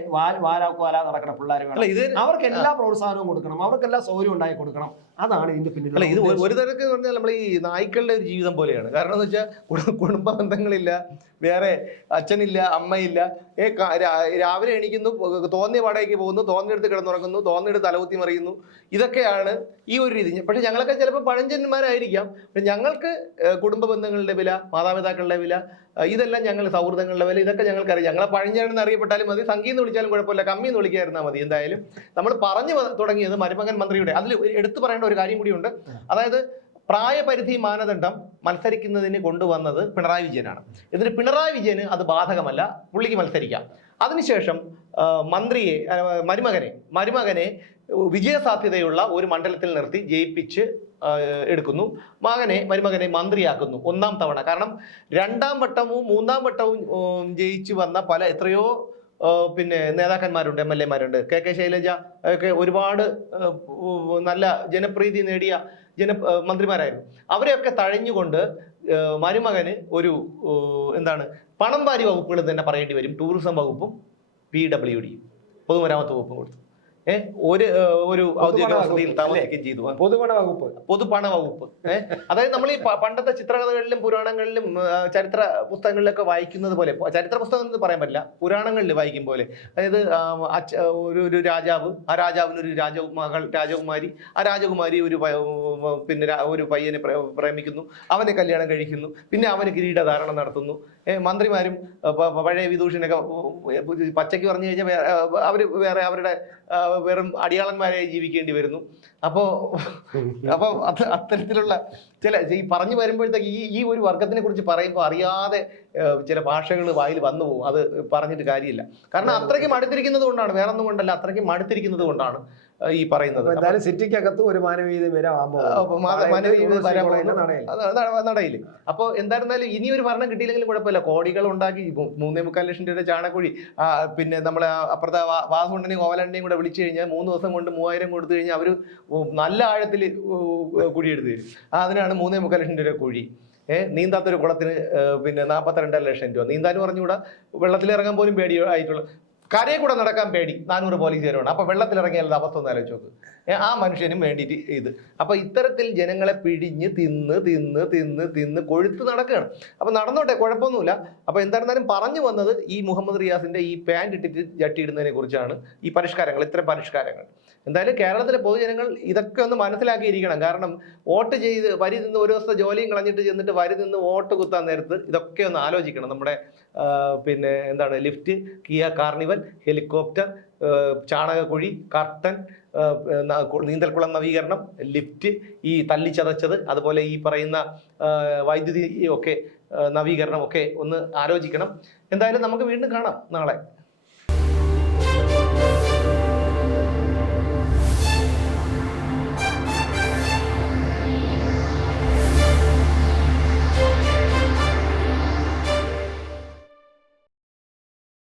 വാരാക്കുവാല നടക്കുന്ന പിള്ളേർ വേണം. ഇത് അവർക്ക് എല്ലാ പ്രോത്സാഹനവും കൊടുക്കണം. അവർക്ക് എല്ലാ സൗകര്യം ഉണ്ടാക്കി കൊടുക്കണം. അതാണ് ഇതിന്റെ പിന്നിൽ ഇത് ഒരു- തരക്ക് പറഞ്ഞാൽ നമ്മൾ ഈ നായ്ക്കളുടെ ഒരു ജീവിതം പോലെയാണ്. കാരണം എന്ന് വെച്ചാൽ കുടുംബ ബന്ധങ്ങളില്ല വേറെ അച്ഛനില്ല അമ്മയില്ല. ഏ രാവിലെ എണീക്കുന്നു തോന്നിയ വാടകയ്ക്ക് പോകുന്നു തോന്നിയെടുത്ത് കിടന്നുറങ്ങുന്നു തോന്നിയെടുത്ത് തലകുത്തി മറിയുന്നു. ഇതൊക്കെയാണ് ഈ ഒരു രീതി. പക്ഷെ ഞങ്ങളൊക്കെ ചിലപ്പോൾ പഴഞ്ചന്മാരായിരിക്കാം. പക്ഷെ ഞങ്ങൾക്ക് കുടുംബ ബന്ധങ്ങളുടെ വില മാതാപിതാക്കളുടെ വില ഇതെല്ലാം ഞങ്ങൾ സൗഹൃദങ്ങളുടെ വില ഇതൊക്കെ ഞങ്ങൾക്കറിയാം. ഞങ്ങളെ പഴഞ്ചാണെന്ന് അറിയപ്പെട്ടാലും മതി സംഗീതം എന്ന് വിളിച്ചാലും കുഴപ്പമില്ല കമ്മി എന്ന് വിളിക്കാതിരുന്നാൽ മതി എന്തായാലും. നമ്മൾ പറഞ്ഞു തുടങ്ങിയത് മരുമകൻ മന്ത്രിയുടെ അതിൽ എടുത്തു പറയേണ്ട ഒരു കാര്യം കൂടിയുണ്ട്. അതായത് പ്രായപരിധി മാനദണ്ഡം മത്സരിക്കുന്നതിന് കൊണ്ടുവന്നത് പിണറായി വിജയനാണ്. എന്നിട്ട് പിണറായി വിജയന് അത് ബാധകമല്ല പുള്ളിക്ക് മത്സരിക്കാം. അതിനുശേഷം മന്ത്രിയെ മരുമകനെ മരുമകനെ വിജയസാധ്യതയുള്ള ഒരു മണ്ഡലത്തിൽ നിർത്തി ജയിപ്പിച്ച് എടുക്കുന്നു. മകനെ മരുമകനെ മന്ത്രിയാക്കുന്നു ഒന്നാം തവണ. കാരണം രണ്ടാം വട്ടവും മൂന്നാം വട്ടവും ജയിച്ചു വന്ന പല എത്രയോ പിന്നെ നേതാക്കന്മാരുണ്ട് എം എൽ എമാരുണ്ട്. കെ കെ ശൈലജ ഒക്കെ ഒരുപാട് നല്ല ജനപ്രീതി നേടിയ ജന മന്ത്രിമാരായിരുന്നു. അവരെയൊക്കെ തഴഞ്ഞുകൊണ്ട് മരുമകന് ഒരു എന്താണ് പണം വാരി വകുപ്പുകൾ തന്നെ പറയേണ്ടി വരും. ടൂറിസം വകുപ്പും പി ഡബ്ല്യു ഡിയും പൊതുമരാമത്ത് വകുപ്പും കൊടുത്തു. ഒരു ഒരു ഔദ്യോഗിക വസതിയിൽ താമസിക്കുകയും ചെയ്തു. പൊതുപണ വകുപ്പ്. പൊതുപണ വകുപ്പ്. ഏഹ് അതായത് നമ്മൾ ഈ പണ്ടത്തെ ചിത്രകഥകളിലും പുരാണങ്ങളിലും ചരിത്ര പുസ്തകങ്ങളിലൊക്കെ വായിക്കുന്നത് പോലെ ചരിത്ര പുസ്തകം എന്ന് പറയാൻ പറ്റില്ല പുരാണങ്ങളിൽ വായിക്കും പോലെ. അതായത് ഒരു ഒരു രാജാവ് ആ രാജാവിന് ഒരു രാജകുമാകൾ രാജകുമാരി ആ രാജകുമാരി ഒരു പിന്നെ ഒരു പയ്യനെ പ്രേമിക്കുന്നു അവനെ കല്യാണം കഴിക്കുന്നു പിന്നെ അവന് കിരീടധാരണം നടത്തുന്നു. മന്ത്രിമാരും പഴയ വിദൂഷനൊക്കെ പച്ചയ്ക്ക് പറഞ്ഞു കഴിഞ്ഞാൽ അവർ വേറെ അവരുടെ വെറും അടിയാളന്മാരായി ജീവിക്കേണ്ടി വരുന്നു. അപ്പോ അപ്പൊ അത് അത്തരത്തിലുള്ള ചില ഈ പറഞ്ഞു വരുമ്പോഴത്തേക്ക് ഈ ഈ ഒരു വർഗത്തിനെ കുറിച്ച് പറയുമ്പോൾ അറിയാതെ ചില ഭാഷകൾ വായിൽ വന്നു പോകും. അത് പറഞ്ഞിട്ട് കാര്യമില്ല. കാരണം അത്രയ്ക്ക് മടുത്തിരിക്കുന്നത് കൊണ്ടാണ്. വേറെ ഒന്നും കൊണ്ടല്ല അത്രയ്ക്ക് മടുത്തിരിക്കുന്നത് കൊണ്ടാണ്. ഈ പറയുന്നത്. അപ്പൊ എന്തായാലും സിറ്റിക്കകത്ത് ഒരു മാനവീയത അപ്പൊ നടയിൽ. അപ്പോൾ എന്തായിരുന്നാലും ഇനി ഒരു ഭരണം കിട്ടിയില്ലെങ്കിലും കുഴപ്പമില്ല. കോടികൾ ഉണ്ടാക്കി മൂന്നേ മുക്കാൽ ലക്ഷം രൂപയുടെ ചാണക്കുഴി പിന്നെ നമ്മളെ അപ്പുറത്തെ വാ- വാസുണ്ടനെയും കൂടെ വിളിച്ചു കഴിഞ്ഞാൽ മൂന്ന് ദിവസം കൊണ്ട് മൂവായിരം കൊടുത്തു കഴിഞ്ഞാൽ അവർ നല്ല ആഴത്തിൽ കുഴിയെടുത്ത് തരും. അതിനാണ് മൂന്നേ മുക്കാൽ ലക്ഷം രൂപ കുഴി. ഏഹ് നീന്താത്തൊരു കുളത്തിന് പിന്നെ നാൽപ്പത്തിരണ്ടര ലക്ഷം രൂപ. നീന്താനും പറഞ്ഞുകൂടാ? വെള്ളത്തിൽ ഇറങ്ങാൻ പോലും പേടി ആയിട്ടുള്ള കരയിൽ കൂടെ നടക്കാൻ പേടി. നാനൂറ് പോലീസുകാരാണ് അപ്പൊ വെള്ളത്തിൽ ഇറങ്ങിയാൽ അവസ്ഥ? ഒന്ന് ആലോചിച്ച് നോക്ക്. ആ മനുഷ്യനും വേണ്ടിയിട്ട് ഇത്. അപ്പോൾ ഇത്തരത്തിൽ ജനങ്ങളെ പിഴിഞ്ഞ് തിന്ന് തിന്ന് തിന്ന് തിന്ന് കൊഴുത്ത് നടക്കുകയാണ്. അപ്പോൾ നടന്നോട്ടെ കുഴപ്പമൊന്നുമില്ല. അപ്പോൾ എന്തായിരുന്നാലും പറഞ്ഞു വന്നത് ഈ മുഹമ്മദ് റിയാസിന്റെ ഈ പാന്റ് ഇട്ടിട്ട് ജട്ടിയിടുന്നതിനെ കുറിച്ചാണ്. ഈ പരിഷ്കാരങ്ങൾ ഇത്തരം പരിഷ്കാരങ്ങൾ. എന്തായാലും കേരളത്തിലെ പൊതുജനങ്ങൾ ഇതൊക്കെ ഒന്ന് മനസ്സിലാക്കിയിരിക്കണം. കാരണം വോട്ട് ചെയ്ത് വരി നിന്ന് ഒരു ദിവസത്തെ ജോലിയും കളഞ്ഞിട്ട് ചെന്നിട്ട് വരി നിന്ന് വോട്ട് കുത്താൻ നേരത്ത് ഇതൊക്കെ ഒന്ന് ആലോചിക്കണം. നമ്മുടെ പിന്നെ എന്താണ് ലിഫ്റ്റ് കിയ കാർണിവൽ ഹെലികോപ്റ്റർ ചാണകക്കുഴി കർട്ടൻ നീന്തൽക്കുളം നവീകരണം ലിഫ്റ്റ് ഈ തല്ലിച്ചതച്ചത് അതുപോലെ ഈ പറയുന്ന വൈദ്യുതി ഒക്കെ നവീകരണം ഒക്കെ ഒന്ന് ആലോചിക്കണം. എന്തായാലും നമുക്ക് വീണ്ടും കാണാം നാളെ.